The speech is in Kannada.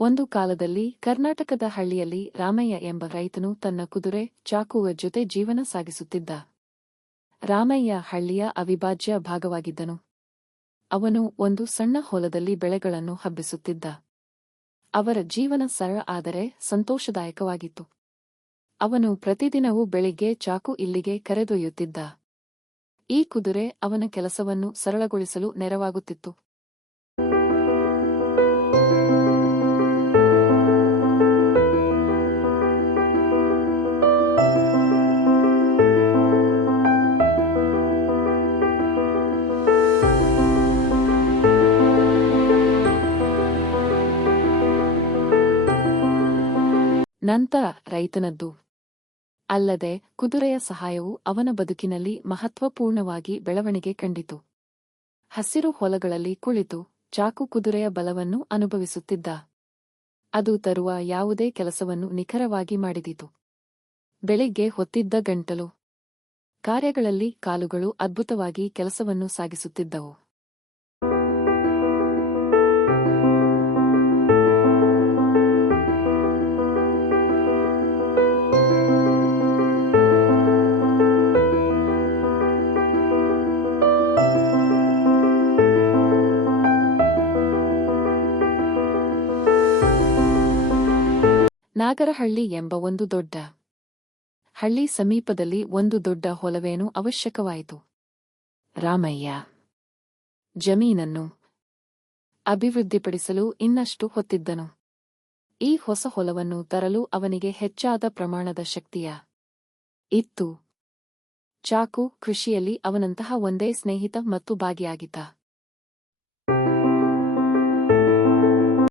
ಒಂದು ಕಾಲದಲ್ಲಿ ಕರ್ನಾಟಕದ ಹಳ್ಳಿಯಲ್ಲಿ ರಾಮಯ್ಯ ಎಂಬ ರೈತನು ತನ್ನ ಕುದುರೆ ಚಾಕುವ ಜೊತೆ ಜೀವನ ಸಾಗಿಸುತ್ತಿದ್ದ. ರಾಮಯ್ಯ ಹಳ್ಳಿಯ ಅವಿಭಾಜ್ಯ ಭಾಗವಾಗಿದ್ದನು. ಅವನು ಒಂದು ಸಣ್ಣ ಹೊಲದಲ್ಲಿ ಬೆಳೆಗಳನ್ನು ಹಬ್ಬಿಸುತ್ತಿದ್ದ. ಅವರ ಜೀವನ ಸರಳ ಆದರೆ ಸಂತೋಷದಾಯಕವಾಗಿತ್ತು. ಅವನು ಪ್ರತಿದಿನವೂ ಬೆಳಿಗ್ಗೆ ಚಾಕು ಇಲ್ಲಿಗೆ ಕರೆದೊಯ್ಯುತ್ತಿದ್ದ. ಈ ಕುದುರೆ ಅವನ ಕೆಲಸವನ್ನು ಸರಳಗೊಳಿಸಲು ನೆರವಾಗುತ್ತಿತ್ತು. ನಂತರ ರೈತನದ್ದು ಅಲ್ಲದೆ ಕುದುರೆಯ ಸಹಾಯವು ಅವನ ಬದುಕಿನಲ್ಲಿ ಮಹತ್ವಪೂರ್ಣವಾಗಿ ಬೆಳವಣಿಗೆ ಕಂಡಿತು. ಹಸಿರು ಹೊಲಗಳಲ್ಲಿ ಕುಳಿತು ಚಾಕು ಕುದುರೆಯ ಬಲವನ್ನು ಅನುಭವಿಸುತ್ತಿದ್ದ. ಅದು ತರುವ ಯಾವುದೇ ಕೆಲಸವನ್ನು ನಿಖರವಾಗಿ ಮಾಡಿದಿತು. ಬೆಳಿಗ್ಗೆ ಹೊತ್ತಿದ್ದ ಗಂಟಲು ಕಾರ್ಯಗಳಲ್ಲಿ ಕಾಲುಗಳು ಅದ್ಭುತವಾಗಿ ಕೆಲಸವನ್ನು ಸಾಗಿಸುತ್ತಿದ್ದವು. ನಾಗರಹಳ್ಳಿ ಎಂಬ ಒಂದು ದೊಡ್ಡ ಹಳ್ಳಿ ಸಮೀಪದಲ್ಲಿ ಒಂದು ದೊಡ್ಡ ಹೊಲವೇನು ಅವಶ್ಯಕವಾಯಿತು. ರಾಮಯ್ಯ ಜಮೀನನ್ನು ಅಭಿವೃದ್ಧಿಪಡಿಸಲು ಇನ್ನಷ್ಟು ಹೊತ್ತಿದ್ದನು. ಈ ಹೊಸ ಹೊಲವನ್ನು ತರಲು ಅವನಿಗೆ ಹೆಚ್ಚಾದ ಪ್ರಮಾಣದ ಶಕ್ತಿಯ ಇತ್ತು. ಚಾಕು ಕೃಷಿಯಲ್ಲಿ ಅವನಂತಹ ಒಂದೇ ಸ್ನೇಹಿತ ಮತ್ತು ಭಾಗಿಯಾಗಿದ್ದ.